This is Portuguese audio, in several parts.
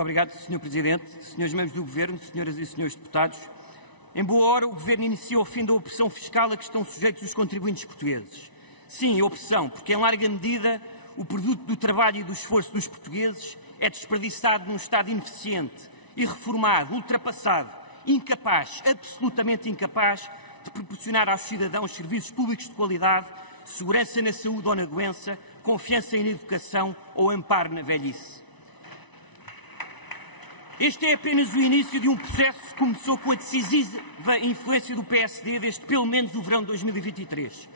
Obrigado, Sr. Presidente, Srs. Membros do Governo, Senhoras e Senhores Deputados. Em boa hora, o Governo inicia o fim da opressão fiscal a que estão sujeitos os contribuintes portugueses. Sim, opressão, porque em larga medida o produto do trabalho e do esforço dos portugueses é desperdiçado num Estado ineficiente, irreformado, ultrapassado, incapaz, absolutamente incapaz, de proporcionar aos cidadãos serviços públicos de qualidade, segurança na saúde ou na doença, confiança na educação ou amparo na velhice. Este é apenas o início de um processo que começou com a decisiva influência do PSD desde pelo menos o verão de 2023,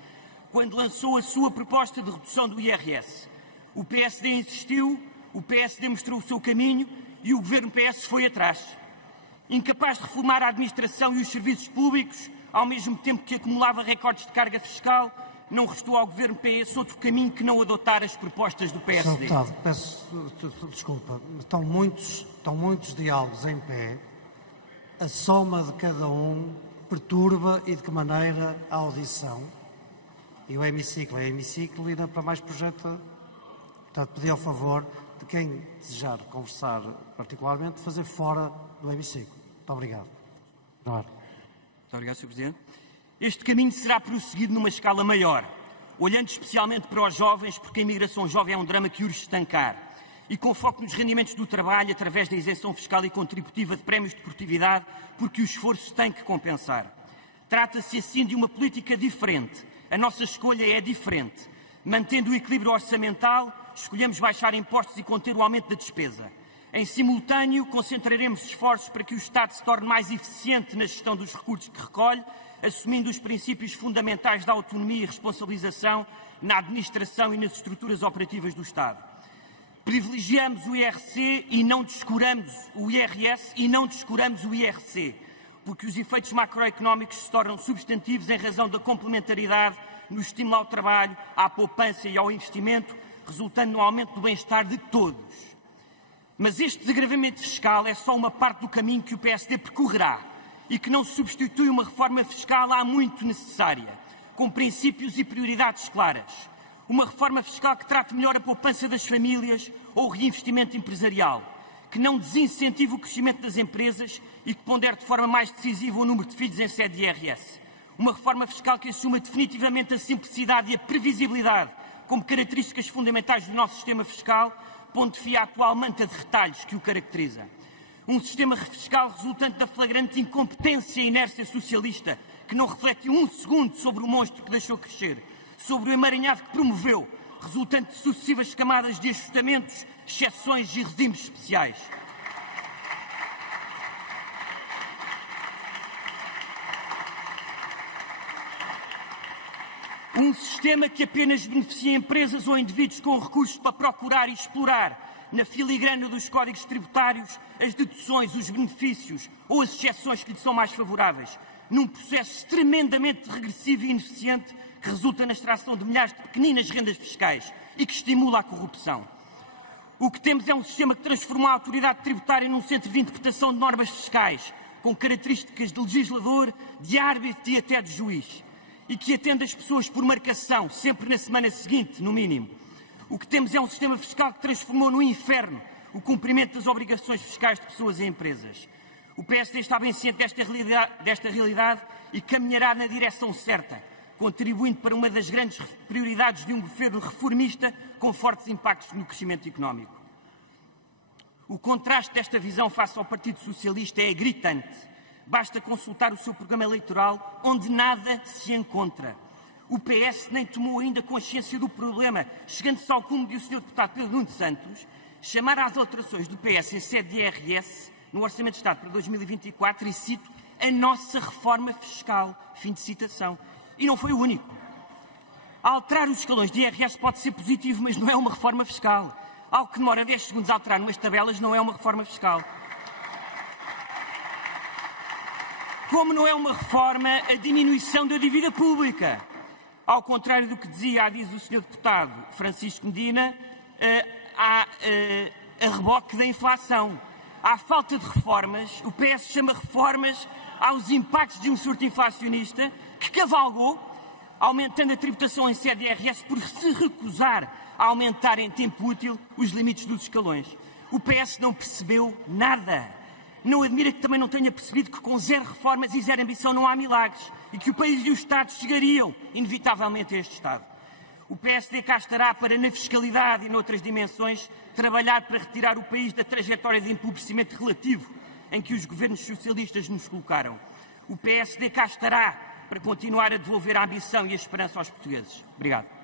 quando lançou a sua proposta de redução do IRS. O PSD insistiu, o PSD mostrou o seu caminho e o Governo PS foi atrás. Incapaz de reformar a administração e os serviços públicos, ao mesmo tempo que acumulava recordes de carga fiscal, não restou ao Governo PS outro caminho que não adotar as propostas do PSD. Sr. Deputado, peço desculpa, estão muitos diálogos em pé, a soma de cada um perturba e de que maneira a audição. E o hemiciclo é hemiciclo e ainda para mais projeta. Portanto, pedir ao favor de quem desejar conversar particularmente, fazer fora do hemiciclo. Muito obrigado. Muito obrigado, Sr. Presidente. Este caminho será prosseguido numa escala maior, olhando especialmente para os jovens, porque a imigração jovem é um drama que urge estancar, e com foco nos rendimentos do trabalho, através da isenção fiscal e contributiva de prémios de produtividade, porque o esforço tem que compensar. Trata-se assim de uma política diferente. A nossa escolha é diferente. Mantendo o equilíbrio orçamental, escolhemos baixar impostos e conter o aumento da despesa. Em simultâneo, concentraremos esforços para que o Estado se torne mais eficiente na gestão dos recursos que recolhe, assumindo os princípios fundamentais da autonomia e responsabilização na administração e nas estruturas operativas do Estado. Privilegiamos o IRC e não descuramos o IRS e não descuramos o IRC, porque os efeitos macroeconómicos se tornam substantivos em razão da complementaridade no estímulo ao trabalho, à poupança e ao investimento, resultando no aumento do bem-estar de todos. Mas este desagravamento fiscal é só uma parte do caminho que o PSD percorrerá e que não substitui uma reforma fiscal há muito necessária, com princípios e prioridades claras. Uma reforma fiscal que trate melhor a poupança das famílias ou o reinvestimento empresarial, que não desincentive o crescimento das empresas e que pondere de forma mais decisiva o número de filhos em sede de IRS. Uma reforma fiscal que assuma definitivamente a simplicidade e a previsibilidade como características fundamentais do nosso sistema fiscal, pondo fim à atual manta de retalhos que o caracteriza. Um sistema fiscal resultante da flagrante incompetência e inércia socialista, que não reflete um segundo sobre o monstro que deixou crescer, sobre o emaranhado que promoveu, resultante de sucessivas camadas de ajustamentos, exceções e regimes especiais. Um sistema que apenas beneficia empresas ou indivíduos com recursos para procurar e explorar, na filigrana dos códigos tributários, as deduções, os benefícios ou as exceções que lhe são mais favoráveis, num processo tremendamente regressivo e ineficiente que resulta na extração de milhares de pequeninas rendas fiscais e que estimula a corrupção. O que temos é um sistema que transforma a autoridade tributária num centro de interpretação de normas fiscais, com características de legislador, de árbitro e até de juiz, e que atende as pessoas por marcação, sempre na semana seguinte, no mínimo. O que temos é um sistema fiscal que transformou no inferno o cumprimento das obrigações fiscais de pessoas e empresas. O PSD está bem ciente desta realidade e caminhará na direção certa, contribuindo para uma das grandes prioridades de um governo reformista com fortes impactos no crescimento económico. O contraste desta visão face ao Partido Socialista é gritante. Basta consultar o seu programa eleitoral, onde nada se encontra. O PS nem tomou ainda consciência do problema, chegando-se ao cume de o Sr. Deputado Pedro Nuno Santos chamar às alterações do PS em sede de IRS no Orçamento de Estado para 2024, e cito, a nossa reforma fiscal. Fim de citação. E não foi o único. Alterar os escalões de IRS pode ser positivo, mas não é uma reforma fiscal. Algo que demora 10 segundos a alterar numas tabelas não é uma reforma fiscal. Como não é uma reforma a diminuição da dívida pública. Ao contrário do que diz o Sr. Deputado Francisco Medina, há a reboque da inflação. À falta de reformas, o PS chama reformas aos impactos de um surto inflacionista que cavalgou, aumentando a tributação em sede de IRS por se recusar a aumentar em tempo útil os limites dos escalões. O PS não percebeu nada. Não admira que também não tenha percebido que com zero reformas e zero ambição não há milagres e que o país e o Estado chegariam, inevitavelmente, a este estado. O PSD cá estará para, na fiscalidade e noutras dimensões, trabalhar para retirar o país da trajetória de empobrecimento relativo em que os governos socialistas nos colocaram. O PSD cá estará para continuar a devolver a ambição e a esperança aos portugueses. Obrigado.